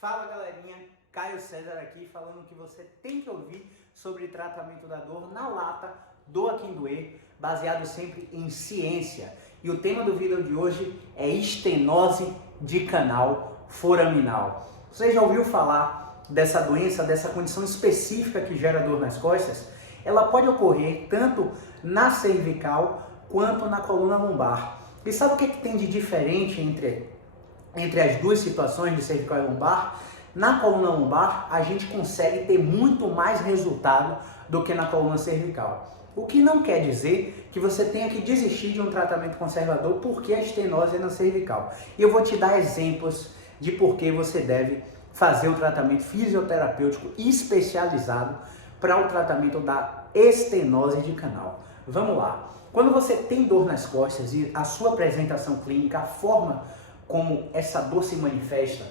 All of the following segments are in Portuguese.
Fala galerinha, Caio César aqui falando que você tem que ouvir sobre tratamento da dor na lata, Doa Quem Doer, baseado sempre em ciência. E o tema do vídeo de hoje é estenose de canal foraminal. Você já ouviu falar dessa doença, dessa condição específica que gera dor nas costas? Ela pode ocorrer tanto na cervical quanto na coluna lombar. E sabe o que tem de diferente entre as duas situações de cervical e lombar? Na coluna lombar, a gente consegue ter muito mais resultado do que na coluna cervical. O que não quer dizer que você tenha que desistir de um tratamento conservador porque a estenose é na cervical. E eu vou te dar exemplos de por que você deve fazer o tratamento fisioterapêutico especializado para o tratamento da estenose de canal. Vamos lá. Quando você tem dor nas costas e a sua apresentação clínica, a forma como essa dor se manifesta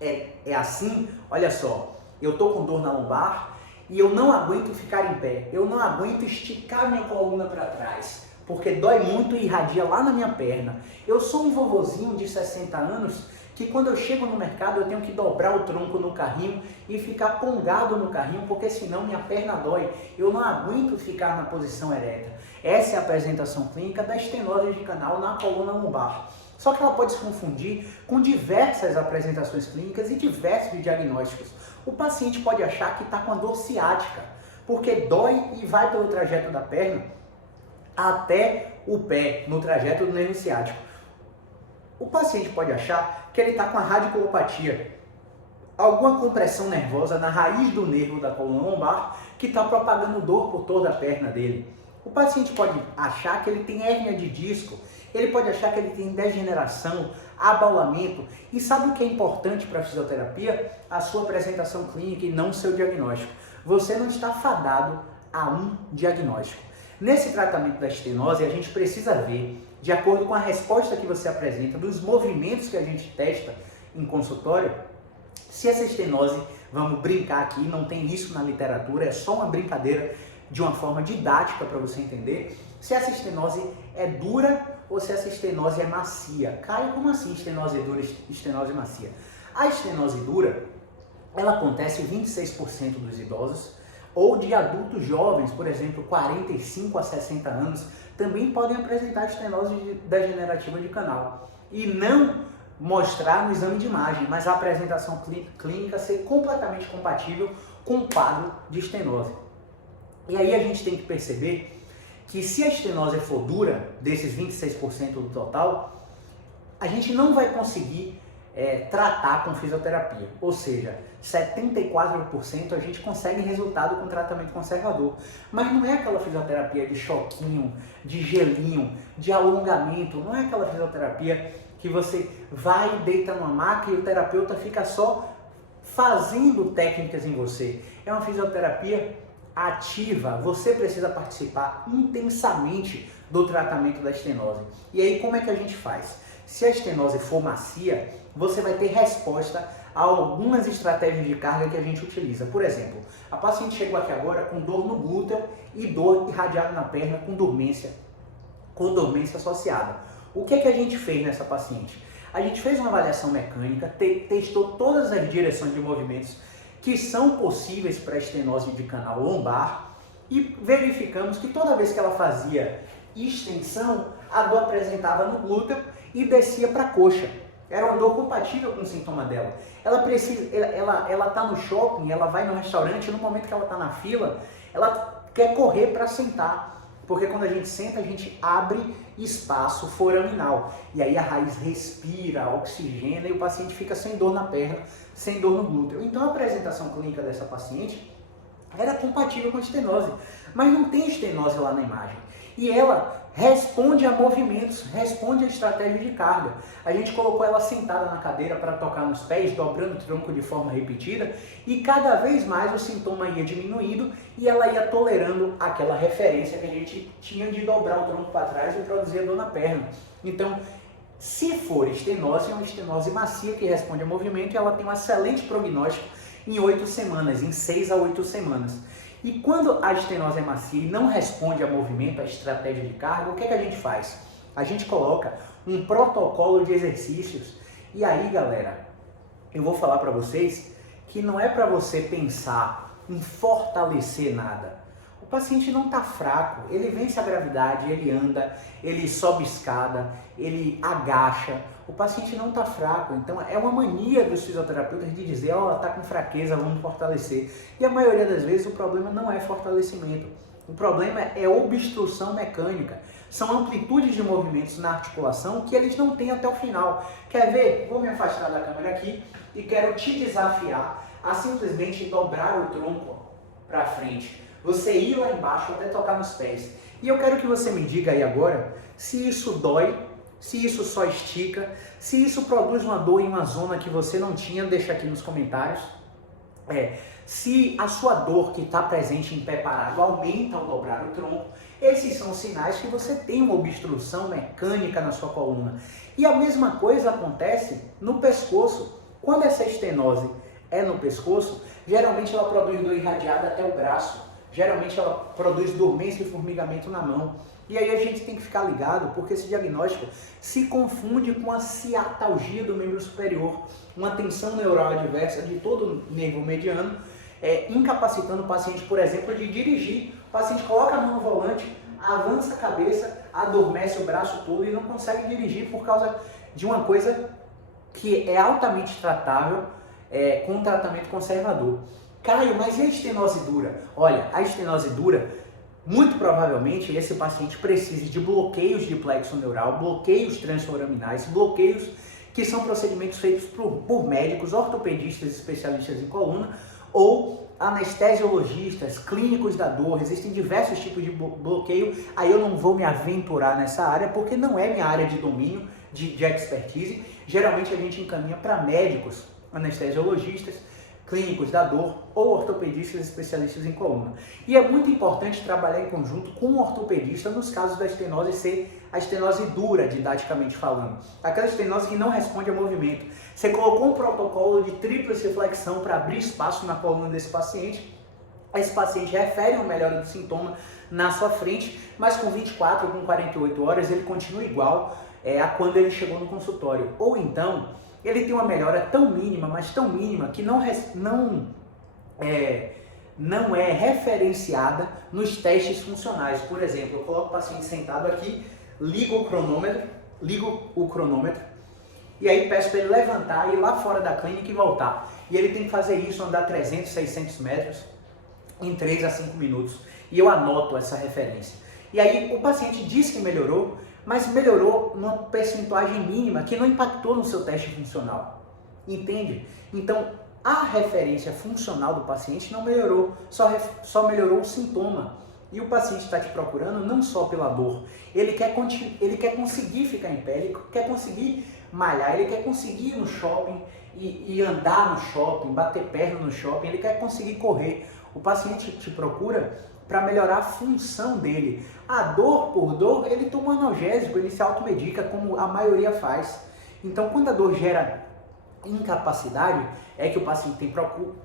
é assim, olha só, eu tô com dor na lombar e eu não aguento ficar em pé, eu não aguento esticar minha coluna para trás, porque dói muito e irradia lá na minha perna. Eu sou um vovozinho de 60 anos que quando eu chego no mercado eu tenho que dobrar o tronco no carrinho e ficar pongado no carrinho, porque senão minha perna dói, eu não aguento ficar na posição ereta. Essa é a apresentação clínica da estenose de canal na coluna lombar. Só que ela pode se confundir com diversas apresentações clínicas e diversos diagnósticos. O paciente pode achar que está com a dor ciática, porque dói e vai pelo trajeto da perna até o pé, no trajeto do nervo ciático. O paciente pode achar que ele está com a radiculopatia, alguma compressão nervosa na raiz do nervo da coluna lombar que está propagando dor por toda a perna dele. O paciente pode achar que ele tem hérnia de disco, ele pode achar que ele tem degeneração, abaulamento. E sabe o que é importante para a fisioterapia? A sua apresentação clínica e não o seu diagnóstico. Você não está fadado a um diagnóstico. Nesse tratamento da estenose, a gente precisa ver, de acordo com a resposta que você apresenta, dos movimentos que a gente testa em consultório, se essa estenose, vamos brincar aqui, não tem isso na literatura, é só uma brincadeira de uma forma didática para você entender, se essa estenose é dura ou se essa estenose é macia. Caio, como assim estenose dura e estenose macia? A estenose dura, ela acontece em 26% dos idosos ou de adultos jovens, por exemplo, 45 a 60 anos, também podem apresentar estenose degenerativa de canal. E não mostrar no exame de imagem, mas a apresentação clínica ser completamente compatível com o quadro de estenose. E aí a gente tem que perceber que se a estenose for dura, desses 26% do total, a gente não vai conseguir tratar com fisioterapia. Ou seja, 74% a gente consegue resultado com tratamento conservador. Mas não é aquela fisioterapia de choquinho, de gelinho, de alongamento, não é aquela fisioterapia que você vai, deita numa maca e o terapeuta fica só fazendo técnicas em você. É uma fisioterapia ativa, você precisa participar intensamente do tratamento da estenose. E aí como é que a gente faz? Se a estenose for macia, você vai ter resposta a algumas estratégias de carga que a gente utiliza. Por exemplo, a paciente chegou aqui agora com dor no glúteo e dor irradiada na perna com dormência associada. O que é que a gente fez nessa paciente? A gente fez uma avaliação mecânica, testou todas as direções de movimentos que são possíveis para a estenose de canal lombar e verificamos que toda vez que ela fazia extensão, a dor apresentava no glúteo e descia para a coxa. Era uma dor compatível com o sintoma dela. Ela está no shopping, ela vai no restaurante, no momento que ela está na fila, ela quer correr para sentar. Porque quando a gente senta, a gente abre espaço foraminal. E aí a raiz respira, oxigena e o paciente fica sem dor na perna, sem dor no glúteo. Então a apresentação clínica dessa paciente era compatível com a estenose. Mas não tem estenose lá na imagem. E ela responde a movimentos, responde a estratégia de carga. A gente colocou ela sentada na cadeira para tocar nos pés, dobrando o tronco de forma repetida, e cada vez mais o sintoma ia diminuindo e ela ia tolerando aquela referência que a gente tinha de dobrar o tronco para trás e produzir dor na perna. Então, se for estenose, é uma estenose macia que responde a movimento e ela tem um excelente prognóstico em 8 semanas, em 6 a 8 semanas. E quando a estenose é macia e não responde a movimento, a estratégia de carga, o que é que a gente faz? A gente coloca um protocolo de exercícios. E aí, galera, eu vou falar para vocês que não é para você pensar em fortalecer nada. O paciente não está fraco, ele vence a gravidade, ele anda, ele sobe escada, ele agacha. O paciente não está fraco, então é uma mania dos fisioterapeutas de dizer, ó, tá com fraqueza, vamos fortalecer. E a maioria das vezes o problema não é fortalecimento, o problema é obstrução mecânica. São amplitudes de movimentos na articulação que eles não têm até o final. Quer ver? Vou me afastar da câmera aqui e quero te desafiar a simplesmente dobrar o tronco para frente. Você ir lá embaixo até tocar nos pés. E eu quero que você me diga aí agora se isso dói, se isso só estica, se isso produz uma dor em uma zona que você não tinha, deixa aqui nos comentários. Se a sua dor que está presente em pé parado aumenta ao dobrar o tronco, esses são sinais que você tem uma obstrução mecânica na sua coluna. E a mesma coisa acontece no pescoço. Quando essa estenose é no pescoço, geralmente ela produz dor irradiada até o braço. Geralmente ela produz dormência e formigamento na mão. E aí a gente tem que ficar ligado, porque esse diagnóstico se confunde com a ciatalgia do membro superior, uma tensão neural adversa de todo o nervo mediano, incapacitando o paciente, por exemplo, de dirigir. O paciente coloca a mão no volante, avança a cabeça, adormece o braço todo e não consegue dirigir por causa de uma coisa que é altamente tratável com um tratamento conservador. Caio, mas e a estenose dura? Olha, a estenose dura, muito provavelmente esse paciente precise de bloqueios de plexo neural, bloqueios transforaminais, bloqueios que são procedimentos feitos por médicos, ortopedistas, especialistas em coluna ou anestesiologistas, clínicos da dor. Existem diversos tipos de bloqueio, aí eu não vou me aventurar nessa área porque não é minha área de domínio, de expertise. Geralmente a gente encaminha para médicos, anestesiologistas, clínicos da dor ou ortopedistas especialistas em coluna. E é muito importante trabalhar em conjunto com um ortopedista nos casos da estenose ser a estenose dura, didaticamente falando. Aquela estenose que não responde a movimento. Você colocou um protocolo de tríplice flexão para abrir espaço na coluna desse paciente. Esse paciente refere uma melhora do sintoma na sua frente, mas com 24 ou com 48 horas ele continua igual a quando ele chegou no consultório. Ou então, ele tem uma melhora tão mínima, mas tão mínima, que não é referenciada nos testes funcionais. Por exemplo, eu coloco o paciente sentado aqui, ligo o cronômetro, e aí peço para ele levantar, ir lá fora da clínica e voltar. E ele tem que fazer isso, andar 300, 600 metros em 3 a 5 minutos. E eu anoto essa referência. E aí o paciente diz que melhorou, mas melhorou numa percentuagem mínima que não impactou no seu teste funcional. Entende? Então, a referência funcional do paciente não melhorou, só melhorou o sintoma. E o paciente está te procurando não só pela dor, ele quer conseguir ficar em pé, ele quer conseguir malhar, ele quer conseguir ir no shopping e andar no shopping, bater perna no shopping, ele quer conseguir correr. O paciente te procura para melhorar a função dele. A dor por dor, ele toma um analgésico, ele se automedica, como a maioria faz. Então, quando a dor gera incapacidade, é que o paciente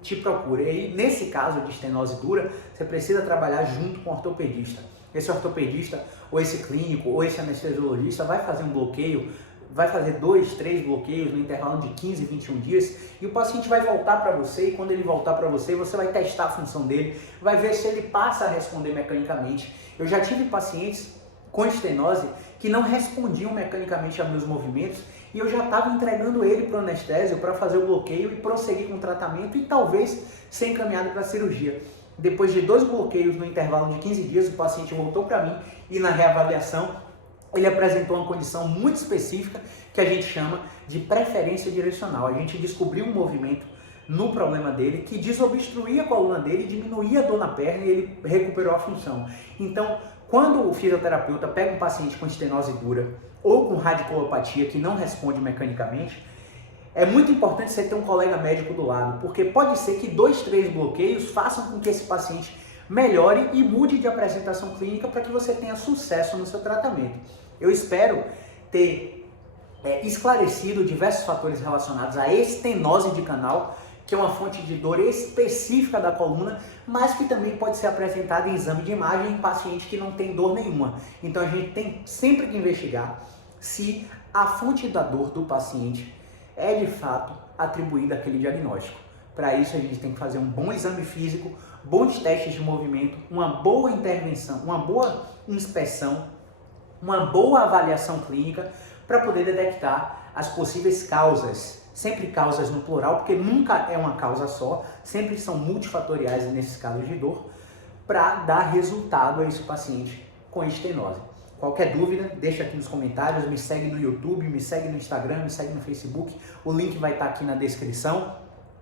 te procura. E aí, nesse caso de estenose dura, você precisa trabalhar junto com o ortopedista. Esse ortopedista, ou esse clínico, ou esse anestesiologista vai fazer um bloqueio, vai fazer 2, 3 bloqueios no intervalo de 15, 21 dias e o paciente vai voltar para você, e quando ele voltar para você, você vai testar a função dele, vai ver se ele passa a responder mecanicamente. Eu já tive pacientes com estenose que não respondiam mecanicamente a meus movimentos e eu já estava entregando ele para o anestésio para fazer o bloqueio e prosseguir com o tratamento e talvez ser encaminhado para a cirurgia. Depois de 2 bloqueios no intervalo de 15 dias, o paciente voltou para mim e na reavaliação ele apresentou uma condição muito específica que a gente chama de preferência direcional. A gente descobriu um movimento no problema dele que desobstruía a coluna dele, diminuía a dor na perna e ele recuperou a função. Então, quando o fisioterapeuta pega um paciente com estenose dura ou com radiculopatia que não responde mecanicamente, é muito importante você ter um colega médico do lado, porque pode ser que 2, 3 bloqueios façam com que esse paciente melhore e mude de apresentação clínica para que você tenha sucesso no seu tratamento. Eu espero ter esclarecido diversos fatores relacionados à estenose de canal, que é uma fonte de dor específica da coluna, mas que também pode ser apresentada em exame de imagem em paciente que não tem dor nenhuma. Então a gente tem sempre que investigar se a fonte da dor do paciente é de fato atribuído àquele diagnóstico. Para isso a gente tem que fazer um bom exame físico, bons testes de movimento, uma boa intervenção, uma boa inspeção, uma boa avaliação clínica para poder detectar as possíveis causas, sempre causas no plural, porque nunca é uma causa só, sempre são multifatoriais nesses casos de dor, para dar resultado a esse paciente com estenose. Qualquer dúvida, deixa aqui nos comentários, me segue no YouTube, me segue no Instagram, me segue no Facebook, o link vai estar aqui na descrição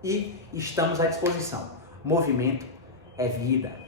e estamos à disposição. Movimento é vida.